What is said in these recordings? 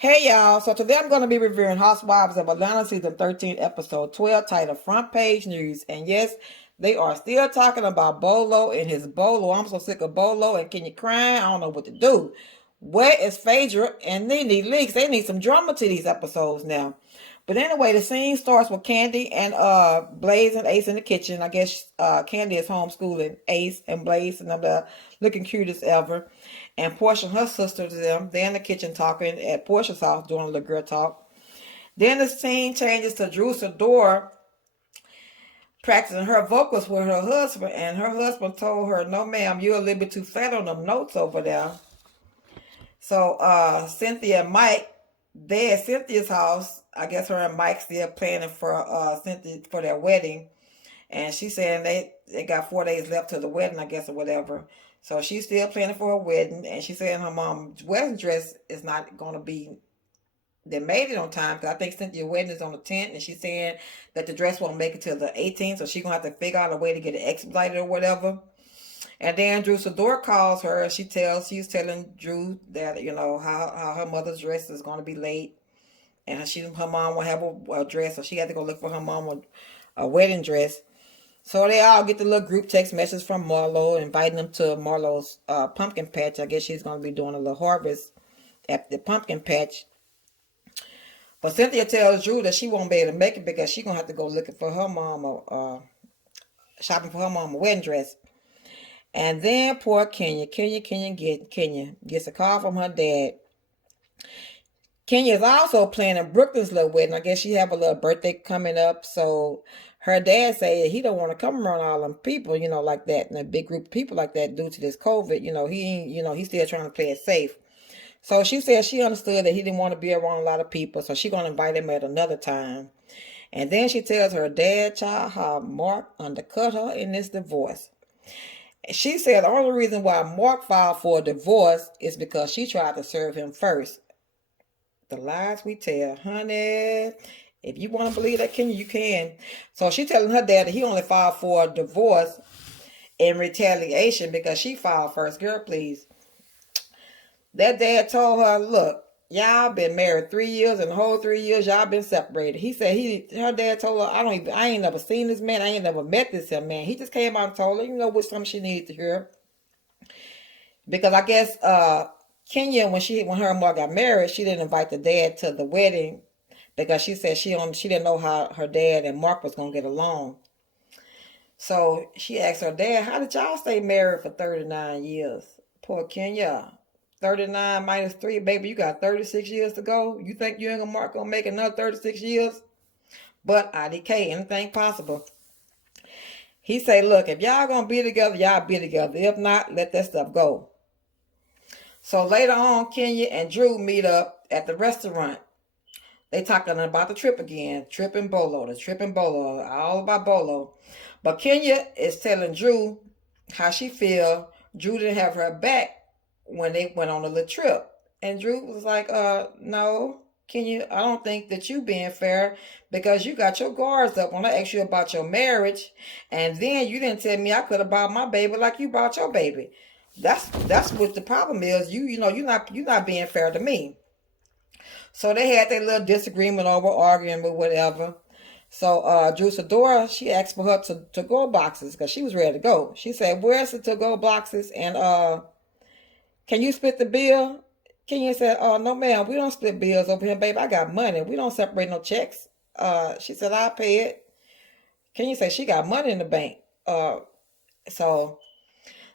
Hey y'all, so today I'm going to be reviewing Housewives of Atlanta season 13 episode 12 titled Front Page News. And yes, they are still talking about Bolo and his Bolo. I'm so sick of Bolo and Kenya crying. I don't know what to do. Where is Phaedra and Nene Leakes? They need some drama to these episodes now. But anyway, the scene starts with Candy and Blaze and Ace in the kitchen. I guess Candy is homeschooling Ace and Blaze, and they're looking cute as ever. And Portia and her sister to them. They're in the kitchen talking at Portia's house doing a little girl talk. Then the scene changes to Drew Sidor practicing her vocals with her husband, and her husband told her, "No, ma'am, you're a little bit too flat on them notes over there." So Cynthia and Mike, they at Cynthia's house. I guess her and Mike still planning for Cynthia for their wedding, and she's saying they got 4 days left to the wedding, I guess, or whatever. So she's still planning for her wedding, and she's saying her mom's wedding dress is not going to be. They made it on time because I think Cynthia's wedding is on the 10th, and she's saying that the dress won't make it till the 18th, so she's gonna have to figure out a way to get it expedited or whatever. And then Drew Sidor calls her, and she's telling Drew that how her mother's dress is going to be late, and her mom will have a dress, so she had to go look for her mom a wedding dress. So they all get the little group text message from Marlo, inviting them to Marlo's pumpkin patch. I guess she's going to be doing a little harvest at the pumpkin patch. But Cynthia tells Drew that she won't be able to make it because she's going to have to go looking for her mom, shopping for her mom a wedding dress. And then poor Kenya gets a call from her dad. Kenya is also planning Brooklyn's little wedding. I guess she have a little birthday coming up, so her dad said he don't want to come around all them people, like that, and a big group of people like that due to this COVID. He's still trying to play it safe. So she said she understood that he didn't want to be around a lot of people, so she's gonna invite him at another time. And then she tells her dad, child, how Mark undercut her in this divorce. She said the only reason why Mark filed for a divorce is because she tried to serve him first. The lies we tell, honey. If you want to believe that, Kenya, you can. So she telling her dad that he only filed for a divorce in retaliation because she filed first. Girl, please. That dad told her, look, y'all been married 3 years, and the whole 3 years y'all been separated. He said her dad told her, I ain't never seen this man. I ain't never met this man. He just came out and told her, which something she needed to hear. Because I guess Kenya, when her and Mark got married, she didn't invite the dad to the wedding because she said she didn't know how her dad and Mark was gonna get along. So she asked her dad, "How did y'all stay married for 39 years?" Poor Kenya. 39 minus 3, baby, you got 36 years to go. You think you and Mark gonna make another 36 years? But IDK, anything possible. He say, look, if y'all gonna be together, y'all be together. If not, let that stuff go. So later on, Kenya and Drew meet up at the restaurant. They talking about the trip again. Trip and Bolo. The trip and Bolo. All about Bolo. But Kenya is telling Drew how she feel Drew didn't have her back when they went on a little trip. And Drew was like, no, Kenya, I don't think that you being fair because you got your guards up when I asked you about your marriage, and then you didn't tell me I could have bought my baby like you bought your baby. That's what the problem is. You're not being fair to me. So they had their little disagreement over arguing or whatever. So Drew Sidora, she asked for her to go boxes because she was ready to go. She said, "Where's the to go boxes? And can you split the bill?" Kenya said, "Oh no, ma'am, we don't split bills over here, baby. I got money. We don't separate no checks." She said, "I'll pay it." Kenya said she got money in the bank. So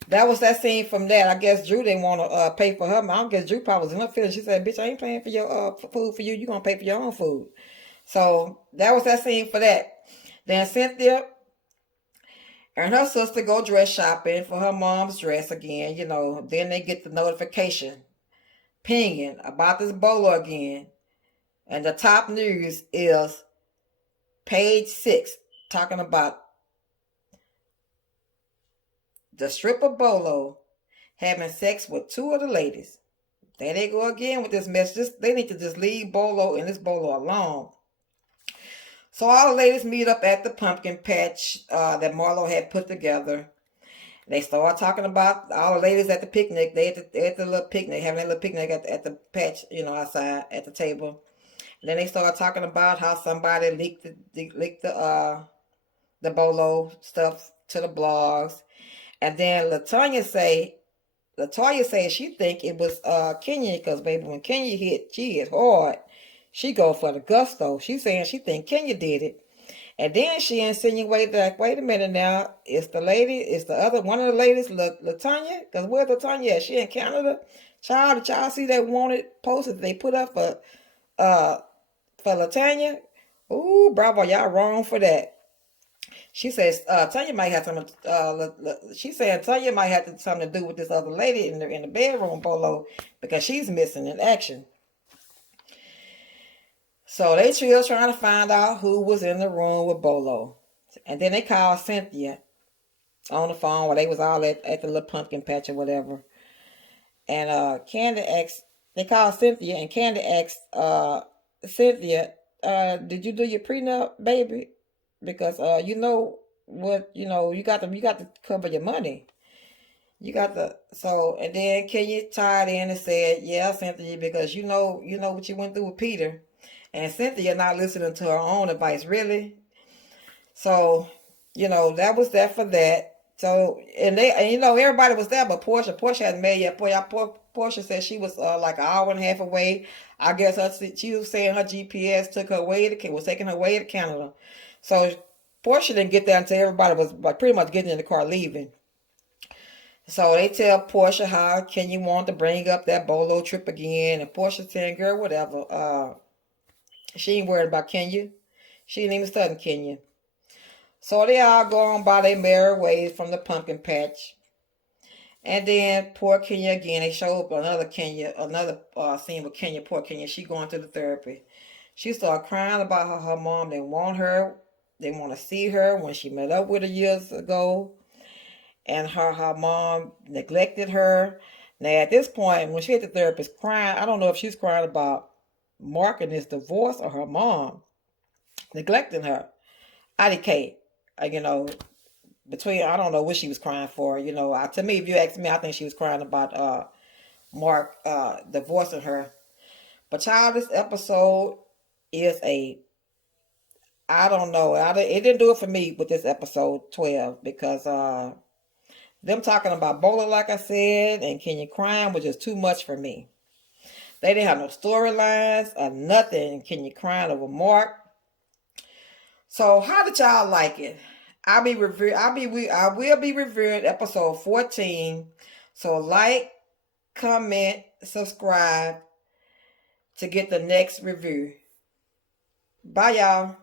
that was that scene from that. I guess Drew didn't want to pay for her. I guess Drew probably was in her feelings. She said, "Bitch, I ain't paying for your food for you. You gonna pay for your own food." So that was that scene for that. Then Cynthia and her sister go dress shopping for her mom's dress again. Then they get the notification pinging about this bolo again. And the top news is page 6 talking about the stripper Bolo having sex with 2 of the ladies. There they go again with this mess. They need to just leave Bolo and this Bolo alone. So all the ladies meet up at the pumpkin patch that Marlo had put together. They start talking about all the ladies at the picnic. They at the little picnic, having a little picnic at the patch, outside at the table. And then they start talking about how somebody leaked the bolo stuff to the blogs. And then Latoya say she think it was Kenya, because baby, when Kenya she hit hard. She go for the gusto. She saying she think Kenya did it. And then she insinuated that, wait a minute now, it's the other one of the ladies, Latanya, because where's Latanya at? She in Canada. Child, did y'all see that wanted post that they put up uh for Latanya? Ooh, bravo, y'all wrong for that. She says Tanya might have something. She said Tanya might have something to do with this other lady in the bedroom, Polo, because she's missing in action. So they still trying to find out who was in the room with Bolo. And then they called Cynthia on the phone while they was all at the little pumpkin patch or whatever. And Candy asked, they called Cynthia, and Candy asked Cynthia, did you do your prenup, baby? Because you know what, you got to cover your money. You got the so and then Kenya tied in and said, yeah, Cynthia, because you know what you went through with Peter. And Cynthia not listening to her own advice, really. So, that was that for that. So, everybody was there, but Portia hadn't made yet. Portia said she was like an hour and a half away. I guess she was saying her GPS was taking her way to Canada. So Portia didn't get there until everybody was like pretty much getting in the car leaving. So they tell Portia how Kenya wanted to bring up that Bolo trip again, and Portia saying, "Girl, whatever. She ain't worried about Kenya. She ain't even studying Kenya." So they all go on by their merry ways from the pumpkin patch. And then poor Kenya again. They show up another scene with Kenya. Poor Kenya. She going to the therapy. She started crying about how her mom didn't want her. They want to see her when she met up with her years ago. And her mom neglected her. Now at this point, when she hit the therapist crying, I don't know if she's crying about Mark and his divorce or her mom neglecting her. IDK, you know, between I don't know what she was crying for. To me, if you ask me, I think she was crying about Mark divorcing her. But child, this episode is a I don't know. It didn't do it for me with this episode 12 because them talking about Bola, like I said, and Kenya crying was just too much for me. They didn't have no storylines or nothing. Kenya crying over Mark. So how did y'all like it? I will be reviewing episode 14. So like, comment, subscribe to get the next review. Bye y'all.